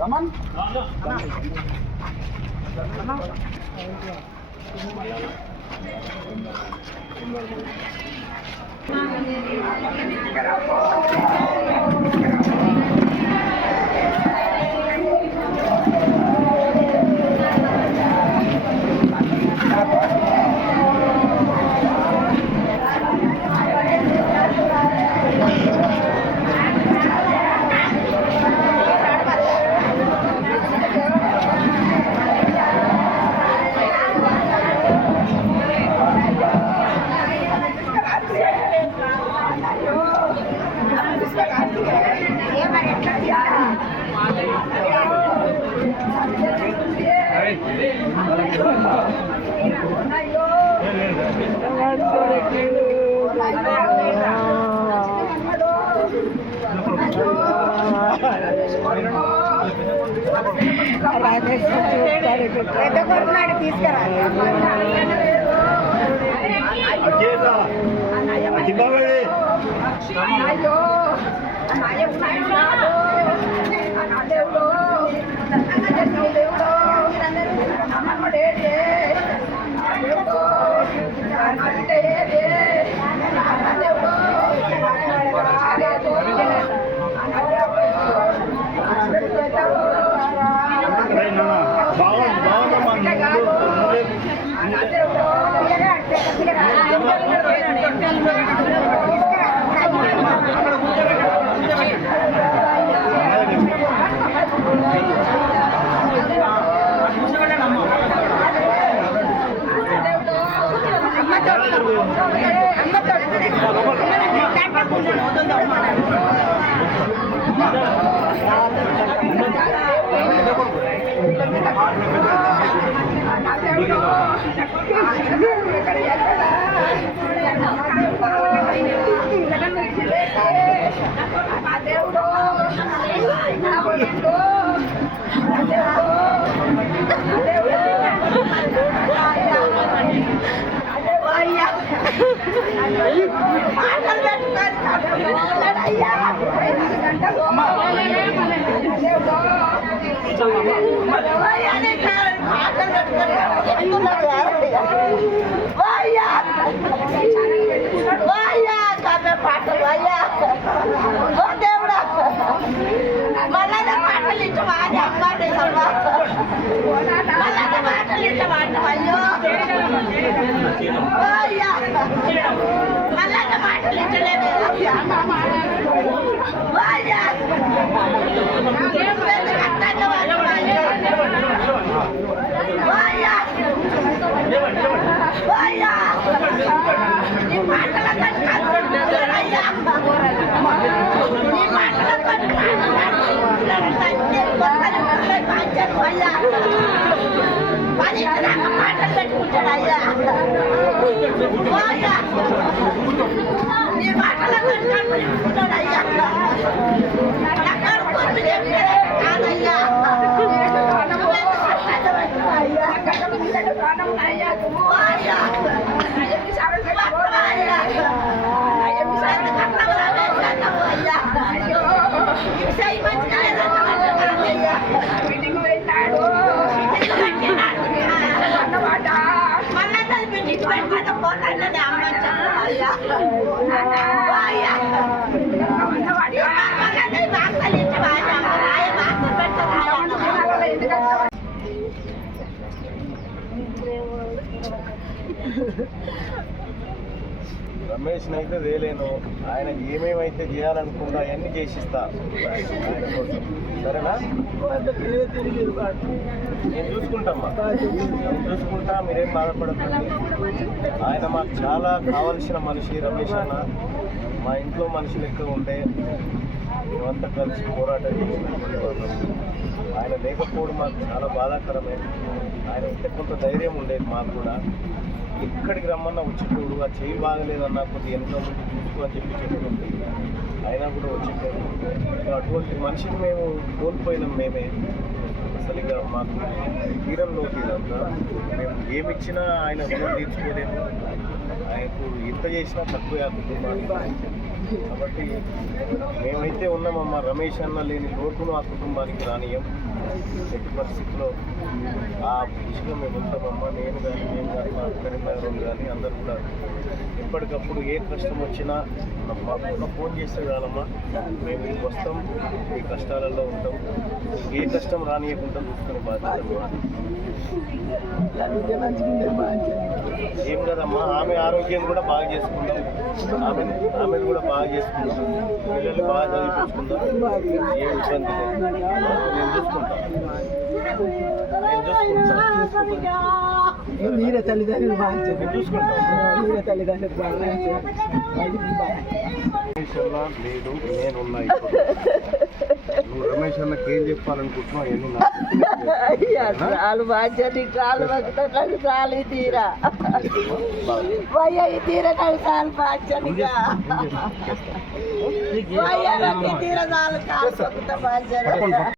రమన్ రమేష్ అయితే వేలేను. ఆయన ఏమేమైతే చేయాలనుకుంటా అవన్నీ చేసిస్తా ఆయన కోసం. సరేనా? నేను చూసుకుంటామ్మా, నేను చూసుకుంటా, మీరేం బాధపడకండి. ఆయన మాకు చాలా కావలసిన మనిషి రమేష్ అన్న. మా ఇంట్లో మనిషి లెక్క ఉండే మేమంతా కలిసి పోరాటం చేసినటువంటి వాళ్ళం. ఆయన లేకపోవడం మాకు చాలా బాధాకరమే. ఆయన ఇంత కొంత ధైర్యం ఉండేది మాకు కూడా. ఎక్కడికి రమ్మన్నా వచ్చేటోడు, ఆ చేయి బాగలేదన్నా కొద్దిగా వెనక ముందు చూసుకో అని చెప్పి అయినా కూడా వచ్చేటోడు. అటువంటి మనిషిని మేము కోల్పోయినాం మేమే. అసలు ఇక మాకు తీరంలో ఇదంతా. మేము ఏమిచ్చినా ఆయన రుణం తీర్చుకోలేము. ఆయనకు ఎంత చేసినా తక్కువ కుటుంబానికి. కాబట్టి మేమైతే ఉన్నామమ్మా. రమేష్ అన్న లేని లోటును ఆ కుటుంబానికి రానియం. ఎట్టి పరిస్థితుల్లో ఆ విషయంలో మేము ఉంటామమ్మా. నేను కానీ మేము కానీ మా కరీంనగర్ కానీ అందరూ కూడా ఎప్పటికప్పుడు ఏ కష్టం వచ్చినా మాకు ఫోన్ చేస్తే చాలమ్మా, మేము మీకు వస్తాం, ఈ కష్టాలలో ఉంటాం. ఏ కష్టం రానియకుండా చూసుకునే బాధ్యత. ఏం కదమ్మా, ఆమె ఆరోగ్యం కూడా బాగా చేసుకుందాం, ఆమెను కూడా బాగా చేసుకుందాం, పిల్లలు బాగా చదివించుకుందాం. ఏం ఇబ్బంది లేదు, నేను చూసుకుంటాను. మీరే తల్లిదండ్రులు బాగా చూసుకుంటాను. మీరే తల్లిదండ్రులు బాగా లేదు, నేనున్నా. నువ్వు రమేష్ అన్నకి ఏం చెప్పాలనుకుంటున్నావు? ఎన్ని చాలు బాధ్యత చాలు నాకు చాలు తీరా తీరా నాకు చాలు బాధ్యత తీరా చాలు బాధ్యత